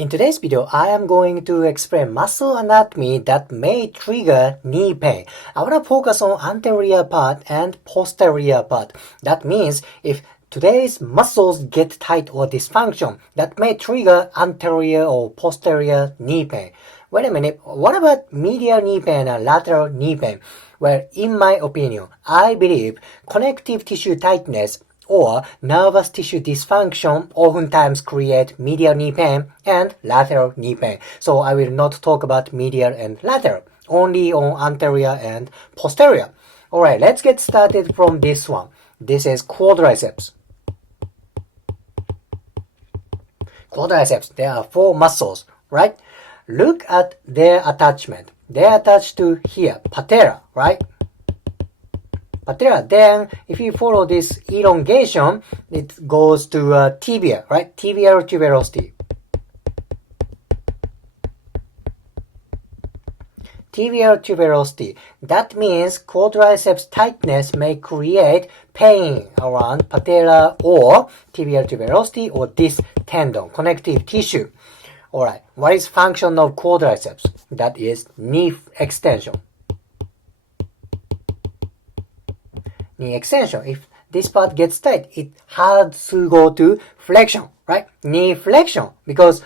In today's video, I am going to explain muscle anatomy that may trigger knee pain. I want to focus on anterior part and posterior part. That means if today's muscles get tight or dysfunction, that may trigger anterior or posterior knee pain. Wait a minute, what about medial knee pain and lateral knee pain? Well, in my opinion, I believe connective tissue tightness or nervous tissue dysfunction oftentimes create medial knee pain and lateral knee pain. So I will not talk about medial and lateral, only on anterior and posterior. Alright, let's get started from this one. This is quadriceps. Quadriceps, there are 4 muscles, right? Look at their attachment. They're attached to here, patella, right? Patella. Then, if you follow this elongation, it goes to tibia, right? Tibial tuberosity. Tibial tuberosity. That means quadriceps tightness may create pain around patella or tibial tuberosity or this tendon, connective tissue. Alright, what is function of quadriceps? That is knee extension. Knee extension. If this part gets tight, it has to go to flexion, right? Knee flexion, because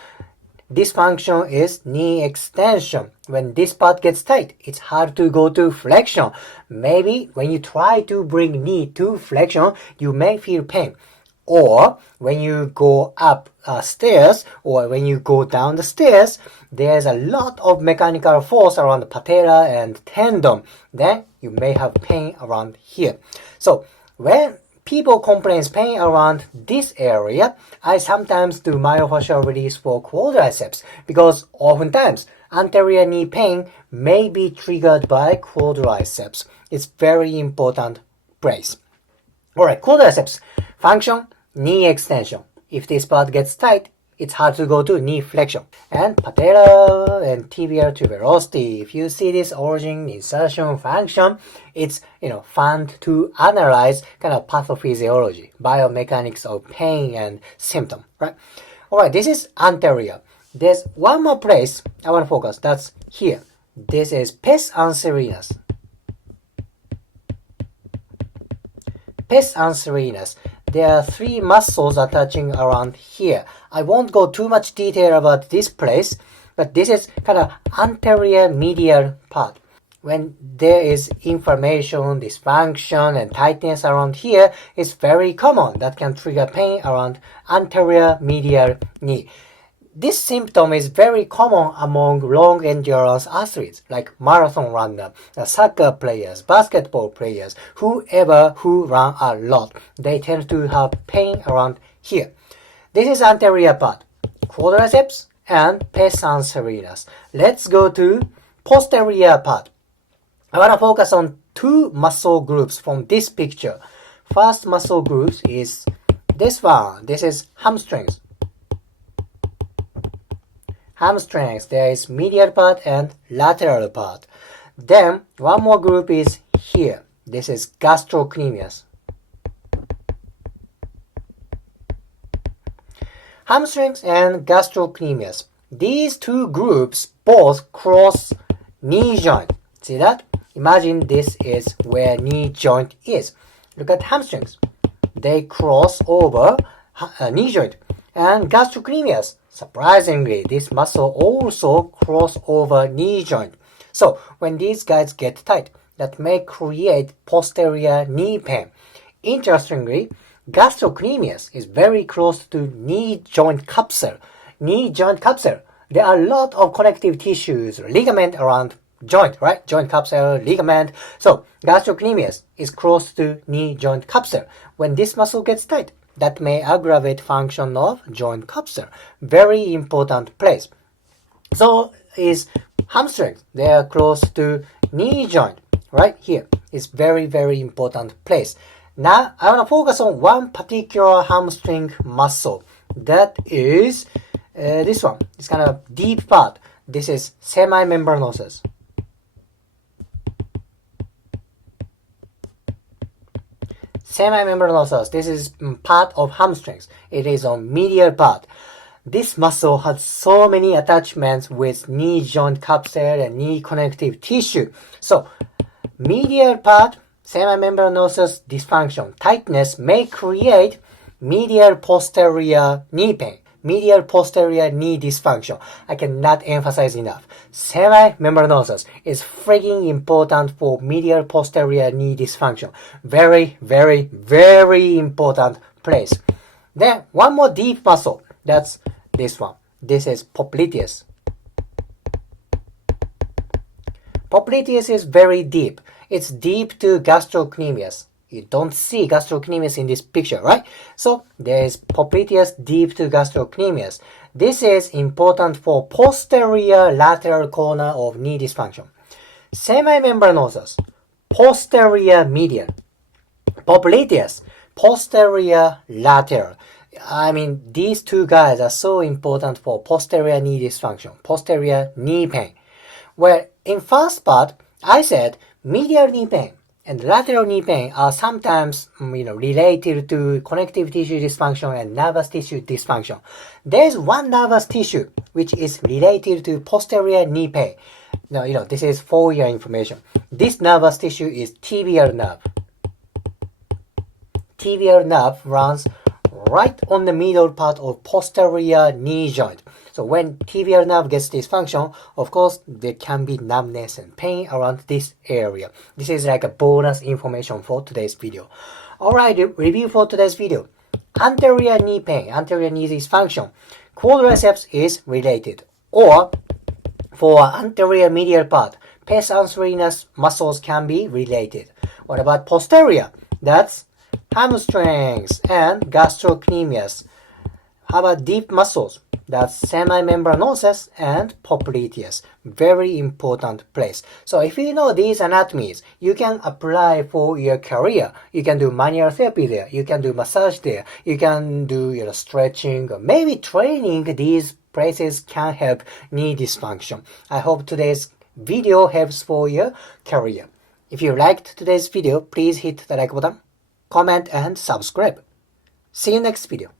this function is knee extension. When this part gets tight, it's hard to go to flexion. Maybe when you try to bring knee to flexion, you may feel pain. Or when you go up stairs or when you go down the stairs, there's a lot of mechanical force around the patella and tendon. Then you may have pain around here. So when people complain pain around this area, I sometimes do myofascial release for quadriceps because oftentimes anterior knee pain may be triggered by quadriceps. It's very important place. Alright, quadriceps function, knee extension. If this part gets tight, it's hard to go to knee flexion. And patella and tibial tuberosity. If you see this origin, insertion, function, it's fun to analyze kind of pathophysiology, biomechanics of pain and symptom, right? Alright, this is anterior. There's one more place I want to focus. That's here. This is pes anserinus. Pes anserinus. There are 3 muscles attaching around here. I won't go too much detail about this place, but this is kind of anterior medial part. When there is inflammation, dysfunction, and tightness around here, it's very common that can trigger pain around anterior medial knee. This symptom is very common among long endurance athletes like marathon runners, soccer players, basketball players, whoever who run a lot. They tend to have pain around here. This is anterior part, quadriceps and pes anserinus. Let's go to posterior part. I want to focus on 2 muscle groups from this picture. First muscle group is this one. This is hamstrings. Hamstrings, there is medial part and lateral part. Then one more group is here. This is gastrocnemius. Hamstrings and gastrocnemius. These 2 groups both cross knee joint. See that? Imagine this is where knee joint is. Look at hamstrings. They cross over knee joint. And gastrocnemius. Surprisingly, this muscle also cross over knee joint. So when these guys get tight, that may create posterior knee pain. Interestingly, gastrocnemius is very close to knee joint capsule. Knee joint capsule. There are a lot of connective tissues, ligament around joint, right? Joint capsule, ligament. So gastrocnemius is close to knee joint capsule. When this muscle gets tight, that may aggravate function of joint capsule. Very important place. So is hamstrings. They are close to knee joint. Right here is very, very important place. Now I want to focus on one particular hamstring muscle. That is this one. It's kind of deep part. This is semimembranosus. Semimembranosus. This is part of hamstrings. It is on medial part. this muscle has so many attachments with knee joint capsule and knee connective tissue. So, medial part, semimembranosus dysfunction, tightness may create medial posterior knee pain, medial posterior knee dysfunction. I cannot emphasize enough. Semimembranosus is freaking important for medial posterior knee dysfunction. Very, very, very important place. Then, one more deep muscle. That's this one. This is popliteus. Popliteus is very deep. It's deep to gastrocnemius. You don't see gastrocnemius in this picture, right? So there is popliteus deep to gastrocnemius. This is important for posterior lateral corner of knee dysfunction. Semimembranosus, posterior medial. Popliteus, posterior lateral. I mean, these two guys are so important for posterior knee dysfunction, posterior knee pain. Where in first part, I said medial knee pain and lateral knee pain are sometimes related to connective tissue dysfunction and nervous tissue dysfunction. There's one nervous tissue which is related to posterior knee pain. Now, this is for your information. This nervous tissue is tibial nerve. Tibial nerve runs right on the middle part of posterior knee joint. So when tibial nerve gets dysfunction, of course, there can be numbness and pain around this area. This is like a bonus information for today's video. Alright, review for today's video. Anterior knee pain, anterior knee dysfunction. Quadriceps is related. Or, for anterior medial part, pes anserinus muscles can be related. What about posterior? That's hamstrings and gastrocnemius. How about deep muscles? That's semimembranosus and popliteus. Very important place. So if you know these anatomies, you can apply for your career. You can do manual therapy there. You can do massage there. You can do stretching or maybe training. These places can help knee dysfunction. I hope today's video helps for your career. If you liked today's video, please hit the like button, comment and subscribe. See you next video.